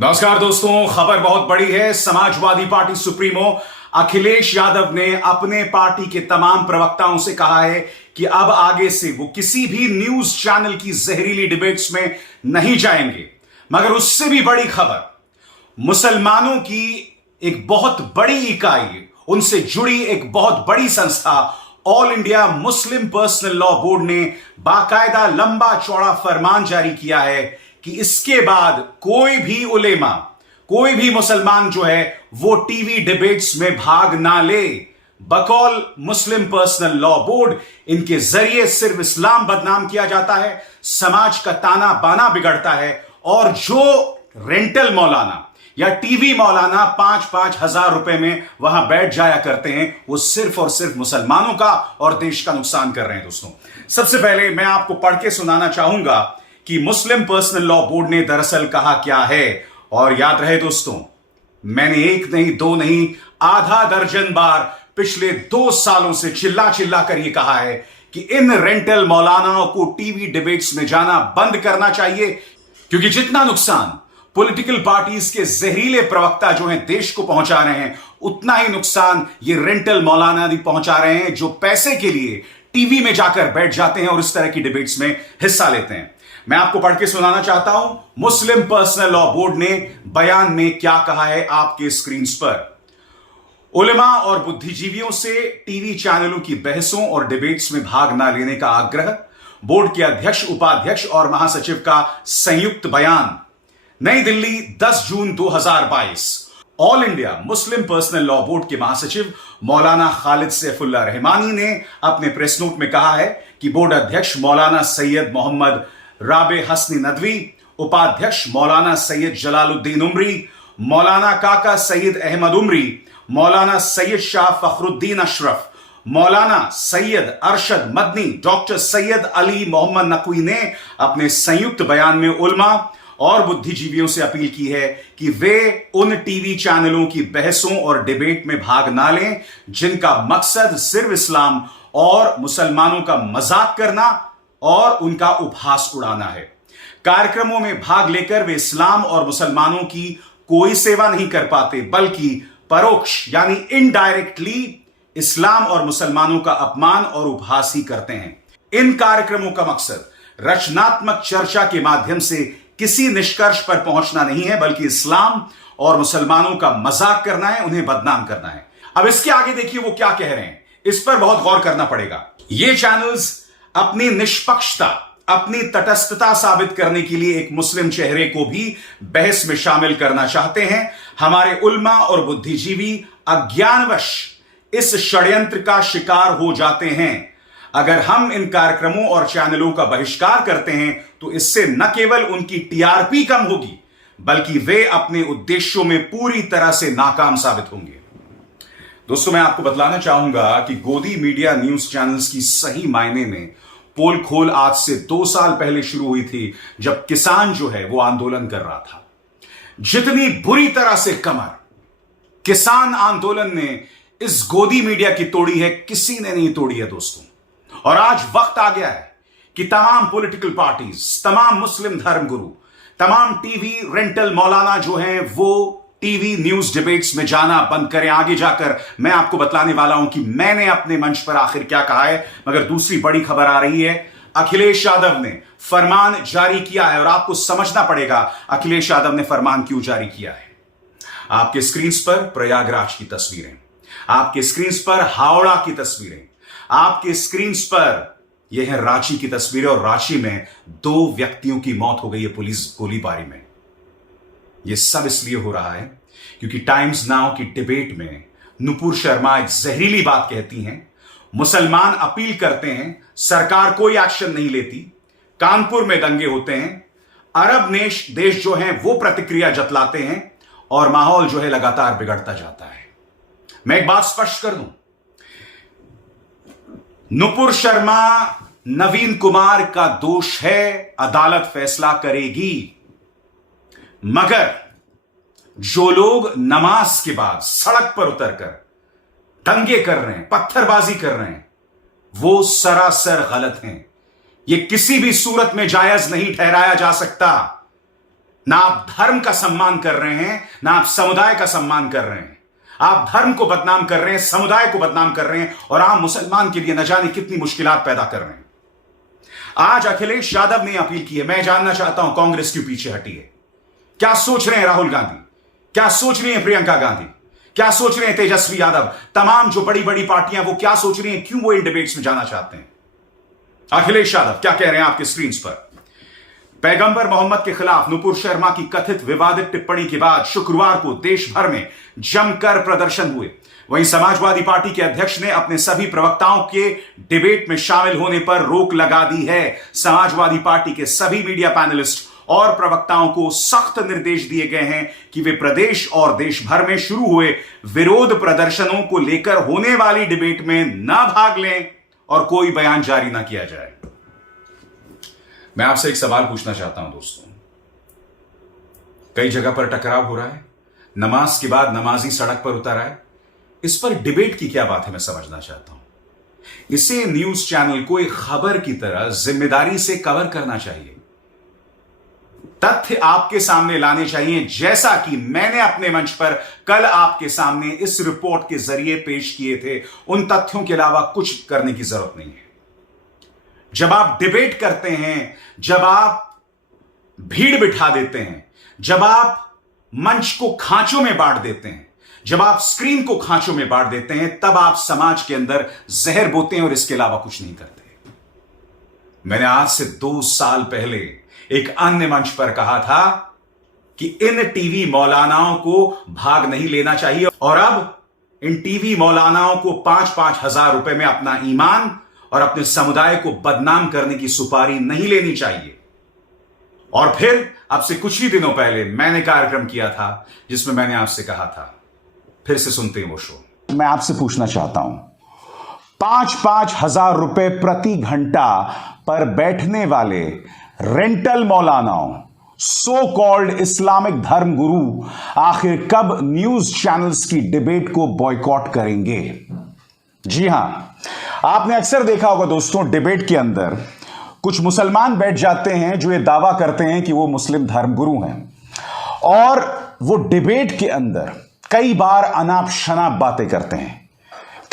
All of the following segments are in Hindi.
नमस्कार दोस्तों, खबर बहुत बड़ी है। समाजवादी पार्टी सुप्रीमो अखिलेश यादव ने अपने पार्टी के तमाम प्रवक्ताओं से कहा है कि अब आगे से वो किसी भी न्यूज चैनल की जहरीली डिबेट्स में नहीं जाएंगे। मगर उससे भी बड़ी खबर, मुसलमानों की एक बहुत बड़ी इकाई, उनसे जुड़ी एक बहुत बड़ी संस्था all India Muslim personal law board ने बाकायदा लंबा चौड़ा फरमान जारी किया है कि इसके बाद कोई भी उलेमा, कोई भी मुसलमान जो है वो टीवी डिबेट्स में भाग ना ले। बकौल मुस्लिम पर्सनल लॉ बोर्ड, इनके जरिए सिर्फ इस्लाम बदनाम किया जाता है, समाज का ताना बाना बिगड़ता है और जो रेंटल मौलाना या टीवी मौलाना 5-5 हजार रुपए में वहां बैठ जाया करते हैं, वो सिर्फ और सिर्फ मुसलमानों का और देश का नुकसान कर रहे हैं। दोस्तों, सबसे पहले मैं आपको पढ़ के सुनाना चाहूंगा कि मुस्लिम पर्सनल लॉ बोर्ड ने दरअसल कहा क्या है। और याद रहे दोस्तों, मैंने एक नहीं, दो नहीं, आधा दर्जन बार पिछले 2 सालों से चिल्ला चिल्ला कर यह कहा है कि इन रेंटल मौलानाओं को टीवी डिबेट्स में जाना बंद करना चाहिए, क्योंकि जितना नुकसान पॉलिटिकल पार्टीज के जहरीले प्रवक्ता जो हैं देश को पहुंचा रहे हैं, उतना ही नुकसान ये रेंटल मौलाना भी पहुंचा रहे हैं जो पैसे के लिए टीवी में जाकर बैठ जाते हैं और इस तरह की डिबेट्स में हिस्सा लेते हैं। मैं आपको पढ़ के सुनाना चाहता हूं मुस्लिम पर्सनल लॉ बोर्ड ने बयान में क्या कहा है आपके स्क्रीन पर। उलेमा और बुद्धिजीवियों से टीवी चैनलों की बहसों और डिबेट्स में भाग न लेने का आग्रह। बोर्ड के अध्यक्ष, उपाध्यक्ष और महासचिव का संयुक्त बयान। नई दिल्ली, 10 जून 2022। All India Muslim personal law board के महासचिव मौलाना खालिद सैफुल्लाह रहमानी ने अपने प्रेस नोट में कहा है कि बोर्ड अध्यक्ष मौलाना सैयद मोहम्मद राबे हसनी नदवी, उपाध्यक्ष मौलाना सैयद जलालुद्दीन उमरी, मौलाना काका सैयद अहमद उमरी, मौलाना सैयद शाह फखरुद्दीन अशरफ, मौलाना सैयद अरशद मदनी, डॉक्टर सैयद अली मोहम्मद नकवी ने अपने संयुक्त बयान में उलमा और बुद्धिजीवियों से अपील की है कि वे उन टीवी चैनलों की बहसों और डिबेट में भाग ना लें जिनका मकसद सिर्फ इस्लाम और मुसलमानों का मजाक करना और उनका उपहास उड़ाना है। कार्यक्रमों में भाग लेकर वे इस्लाम और मुसलमानों की कोई सेवा नहीं कर पाते, बल्कि परोक्ष यानी इनडायरेक्टली इस्लाम और मुसलमानों का अपमान और उपहास ही करते हैं। इन कार्यक्रमों का मकसद रचनात्मक चर्चा के माध्यम से किसी निष्कर्ष पर पहुंचना नहीं है, बल्कि इस्लाम और मुसलमानों का मजाक करना है, उन्हें बदनाम करना है। अब इसके आगे देखिए वो क्या कह रहे हैं, इस पर बहुत गौर करना पड़ेगा। ये चैनल्स अपनी निष्पक्षता, अपनी तटस्थता साबित करने के लिए एक मुस्लिम चेहरे को भी बहस में शामिल करना चाहते हैं। हमारे उल्मा और बुद्धिजीवी अज्ञानवश इस षड्यंत्र का शिकार हो जाते हैं। अगर हम इन कार्यक्रमों और चैनलों का बहिष्कार करते हैं तो इससे न केवल उनकी टीआरपी कम होगी, बल्कि वे अपने उद्देश्यों में पूरी तरह से नाकाम साबित होंगे। दोस्तों, मैं आपको बतलाना चाहूंगा कि गोदी मीडिया न्यूज चैनल्स की सही मायने में पोल खोल आज से 2 साल पहले शुरू हुई थी, जब किसान जो है वो आंदोलन कर रहा था। जितनी बुरी तरह से कमर किसान आंदोलन ने इस गोदी मीडिया की तोड़ी है, किसी ने नहीं तोड़ी है दोस्तों। और आज वक्त आ गया है कि तमाम पॉलिटिकल पार्टीज, तमाम मुस्लिम धर्मगुरु, तमाम टीवी रेंटल मौलाना जो हैं वो टीवी न्यूज डिबेट्स में जाना बंद करें। आगे जाकर मैं आपको बतलाने वाला हूं कि मैंने अपने मंच पर आखिर क्या कहा है। मगर दूसरी बड़ी खबर आ रही है, अखिलेश यादव ने फरमान जारी किया है और आपको समझना पड़ेगा अखिलेश यादव ने फरमान क्यों जारी किया है। आपके स्क्रीन पर प्रयागराज की तस्वीरें, आपके स्क्रीन पर हावड़ा की तस्वीरें, आपके स्क्रीन पर यह है रांची की तस्वीरें। और रांची में 2 व्यक्तियों की मौत हो गई है पुलिस गोलीबारी में। यह सब इसलिए हो रहा है क्योंकि टाइम्स नाउ की डिबेट में नुपुर शर्मा एक जहरीली बात कहती हैं, मुसलमान अपील करते हैं, सरकार कोई एक्शन नहीं लेती, कानपुर में दंगे होते हैं, अरब देश जो हैं वो प्रतिक्रिया जतलाते हैं और माहौल जो है लगातार बिगड़ता जाता है। मैं एक बात स्पष्ट कर दूं, नुपुर शर्मा, नवीन कुमार का दोष है, अदालत फैसला करेगी। मगर जो लोग नमाज के बाद सड़क पर उतरकर दंगे कर रहे हैं, पत्थरबाजी कर रहे हैं, वो सरासर गलत हैं। यह किसी भी सूरत में जायज नहीं ठहराया जा सकता। ना आप धर्म का सम्मान कर रहे हैं, ना आप समुदाय का सम्मान कर रहे हैं। आप धर्म को बदनाम कर रहे हैं, समुदाय को बदनाम कर रहे हैं और आम मुसलमान के लिए न जाने कितनी मुश्किलात पैदा कर रहे हैं। आज अखिलेश यादव ने अपील की है। मैं जानना चाहता हूं कांग्रेस क्यों पीछे हटी है? क्या सोच रहे हैं राहुल गांधी? क्या सोच रही हैं प्रियंका गांधी? क्या सोच रहे हैं तेजस्वी यादव? तमाम जो बड़ी बड़ी पार्टियां वो क्या सोच रही हैं? क्यों वो इन डिबेट्स में जाना चाहते हैं? अखिलेश यादव क्या कह रहे हैं आपके स्क्रीन पर? पैगंबर मोहम्मद के खिलाफ नुपुर शर्मा की कथित विवादित टिप्पणी के बाद शुक्रवार को देश भर में जमकर प्रदर्शन हुए। वहीं समाजवादी पार्टी के अध्यक्ष ने अपने सभी प्रवक्ताओं के डिबेट में शामिल होने पर रोक लगा दी है। समाजवादी पार्टी के सभी मीडिया पैनलिस्ट और प्रवक्ताओं को सख्त निर्देश दिए गए हैं कि वे प्रदेश और देश भर में शुरू हुए विरोध प्रदर्शनों को लेकर होने वाली डिबेट में न भाग लें और कोई बयान जारी न किया जाए। मैं आपसे एक सवाल पूछना चाहता हूं दोस्तों, कई जगह पर टकराव हो रहा है, नमाज के बाद नमाजी सड़क पर उतर आए, इस पर डिबेट की क्या बात है मैं समझना चाहता हूं। इसे न्यूज चैनल को एक खबर की तरह जिम्मेदारी से कवर करना चाहिए, तथ्य आपके सामने लाने चाहिए, जैसा कि मैंने अपने मंच पर कल आपके सामने इस रिपोर्ट के जरिए पेश किए थे। उन तथ्यों के अलावा कुछ करने की जरूरत नहीं है। जब आप डिबेट करते हैं, जब आप भीड़ बिठा देते हैं, जब आप मंच को खांचों में बांट देते हैं, जब आप स्क्रीन को खांचों में बांट देते हैं, तब आप समाज के अंदर जहर बोते हैं और इसके अलावा कुछ नहीं करते। मैंने आज से 2 साल पहले एक अन्य मंच पर कहा था कि इन टीवी मौलानाओं को भाग नहीं लेना चाहिए और अब इन टीवी मौलानाओं को 5-5 हजार रुपए में अपना ईमान और अपने समुदाय को बदनाम करने की सुपारी नहीं लेनी चाहिए। और फिर अब से कुछ ही दिनों पहले मैंने कार्यक्रम किया था जिसमें मैंने आपसे कहा था, फिर से सुनते हैं वो शो। मैं आपसे पूछना चाहता हूं, 5-5 हजार रुपए प्रति घंटा पर बैठने वाले रेंटल मौलानाओं, सो कॉल्ड इस्लामिक धर्म गुरु आखिर कब न्यूज चैनल्स की डिबेट को बॉयकॉट करेंगे? जी हां, आपने अक्सर देखा होगा दोस्तों, डिबेट के अंदर कुछ मुसलमान बैठ जाते हैं जो ये दावा करते हैं कि वो मुस्लिम धर्मगुरु हैं और वो डिबेट के अंदर कई बार अनाप शनाप बातें करते हैं।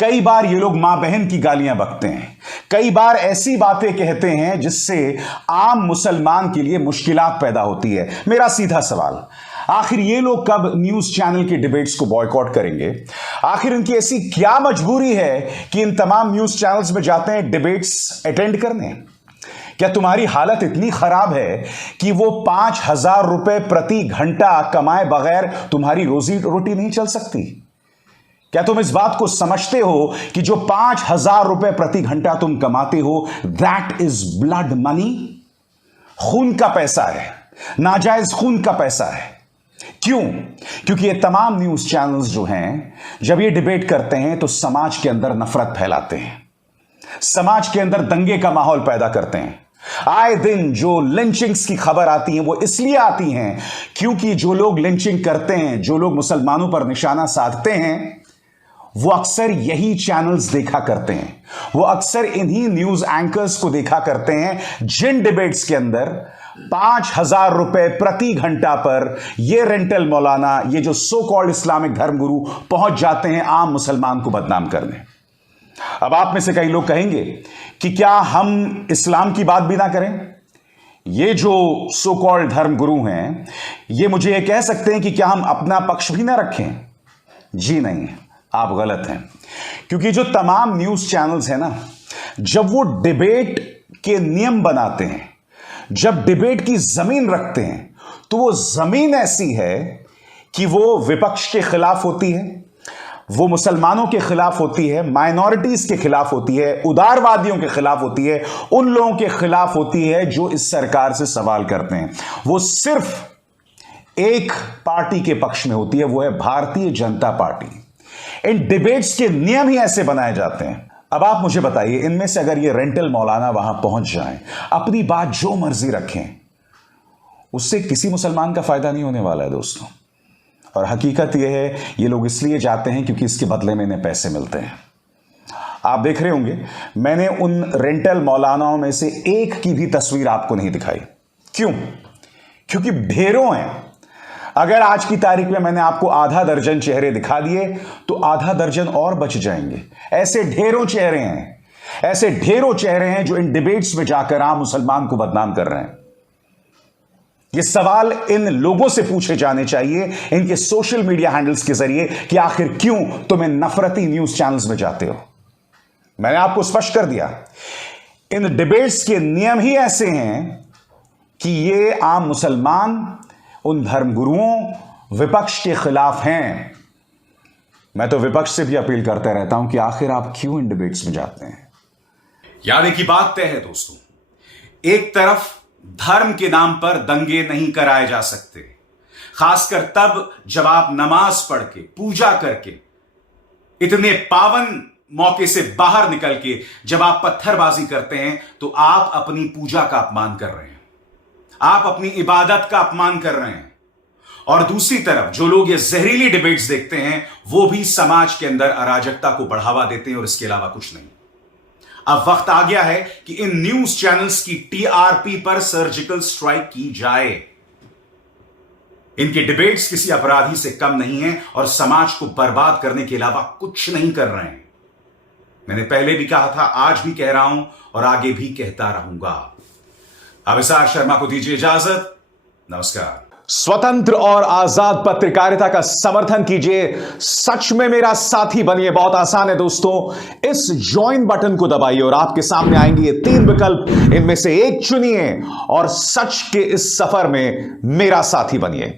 कई बार ये लोग मां बहन की गालियां बकते हैं, कई बार ऐसी बातें कहते हैं जिससे आम मुसलमान के लिए मुश्किलात पैदा होती है। मेरा सीधा सवाल, आखिर ये लोग कब न्यूज चैनल की डिबेट्स को बॉयकॉट करेंगे? आखिर इनकी ऐसी क्या मजबूरी है कि इन तमाम न्यूज चैनल्स में जाते हैं डिबेट्स अटेंड करने? क्या तुम्हारी हालत इतनी खराब है कि वो 5,000 रुपए प्रति घंटा कमाए बगैर तुम्हारी रोजी रोटी नहीं चल सकती? क्या तुम इस बात को समझते हो कि जो 5,000 रुपए प्रति घंटा तुम कमाते हो, दैट इज ब्लड मनी? खून का पैसा है, नाजायज खून का पैसा है। क्यों? क्योंकि ये तमाम न्यूज चैनल्स जो हैं, जब ये डिबेट करते हैं तो समाज के अंदर नफरत फैलाते हैं, समाज के अंदर दंगे का माहौल पैदा करते हैं। आए दिन जो लिंचिंग्स की खबर आती है वो इसलिए आती हैं क्योंकि जो लोग लिंचिंग करते हैं, जो लोग मुसलमानों पर निशाना साधते हैं, वो अक्सर यही चैनल्स देखा करते हैं, वो अक्सर इन्हीं न्यूज एंकर्स को देखा करते हैं जिन डिबेट्स के अंदर 5,000 रुपए प्रति घंटा पर ये रेंटल मौलाना, ये जो सो कॉल्ड इस्लामिक धर्मगुरु पहुंच जाते हैं आम मुसलमान को बदनाम करने। अब आप में से कई लोग कहेंगे कि क्या हम इस्लाम की बात भी ना करें? ये जो सो कॉल्ड धर्मगुरु हैं, ये मुझे ये कह सकते हैं कि क्या हम अपना पक्ष भी ना रखें? जी नहीं, आप गलत हैं। क्योंकि जो तमाम न्यूज चैनल्स हैं ना, जब वो डिबेट के नियम बनाते हैं, जब डिबेट की जमीन रखते हैं, तो वो जमीन ऐसी है कि वो विपक्ष के खिलाफ होती है, वो मुसलमानों के खिलाफ होती है, माइनॉरिटीज के खिलाफ होती है, उदारवादियों के खिलाफ होती है, उन लोगों के खिलाफ होती है जो इस सरकार से सवाल करते हैं। वो सिर्फ एक पार्टी के पक्ष में होती है, वो है भारतीय जनता पार्टी। इन डिबेट्स के नियम ही ऐसे बनाए जाते हैं। अब आप मुझे बताइए, इनमें से अगर ये रेंटल मौलाना वहां पहुंच जाएं, अपनी बात जो मर्जी रखें, उससे किसी मुसलमान का फायदा नहीं होने वाला है दोस्तों। और हकीकत यह है, ये लोग इसलिए जाते हैं क्योंकि इसके बदले में इन्हें पैसे मिलते हैं। आप देख रहे होंगे, मैंने उन रेंटल मौलानाओं में से एक की भी तस्वीर आपको नहीं दिखाई। क्यों? क्योंकि ढेरों हैं। अगर आज की तारीख में मैंने आपको आधा दर्जन चेहरे दिखा दिए तो आधा दर्जन और बच जाएंगे। ऐसे ढेरों चेहरे हैं, ऐसे ढेरों चेहरे हैं जो इन डिबेट्स में जाकर आम मुसलमान को बदनाम कर रहे हैं। ये सवाल इन लोगों से पूछे जाने चाहिए, इनके सोशल मीडिया हैंडल्स के जरिए, कि आखिर क्यों तुम इन नफरती न्यूज चैनल्स में जाते हो। मैंने आपको स्पष्ट कर दिया, इन डिबेट्स के नियम ही ऐसे हैं कि ये आम मुसलमान उन धर्मगुरुओं विपक्ष के खिलाफ हैं। मैं तो विपक्ष से भी अपील करता रहता हूं कि आखिर आप क्यों इन डिबेट्स में जाते हैं। यानी कि बात तय है दोस्तों, एक तरफ धर्म के नाम पर दंगे नहीं कराए जा सकते, खासकर तब जब आप नमाज पढ़ के, पूजा करके, इतने पावन मौके से बाहर निकल के जब आप पत्थरबाजी करते हैं तो आप अपनी पूजा का अपमान कर रहे हैं, आप अपनी इबादत का अपमान कर रहे हैं। और दूसरी तरफ जो लोग ये जहरीली डिबेट्स देखते हैं वो भी समाज के अंदर अराजकता को बढ़ावा देते हैं और इसके अलावा कुछ नहीं। अब वक्त आ गया है कि इन न्यूज चैनल्स की टीआरपी पर सर्जिकल स्ट्राइक की जाए। इनके डिबेट्स किसी अपराधी से कम नहीं है और समाज को बर्बाद करने के अलावा कुछ नहीं कर रहे हैं। मैंने पहले भी कहा था, आज भी कह रहा हूं और आगे भी कहता रहूंगा। अभिसार शर्मा को दीजिए इजाजत। नमस्कार। स्वतंत्र और आजाद पत्रकारिता का समर्थन कीजिए, सच में मेरा साथी बनिए। बहुत आसान है दोस्तों, इस ज्वाइन बटन को दबाइए और आपके सामने आएंगे ये 3 विकल्प, इनमें से एक चुनिए और सच के इस सफर में मेरा साथी बनिए।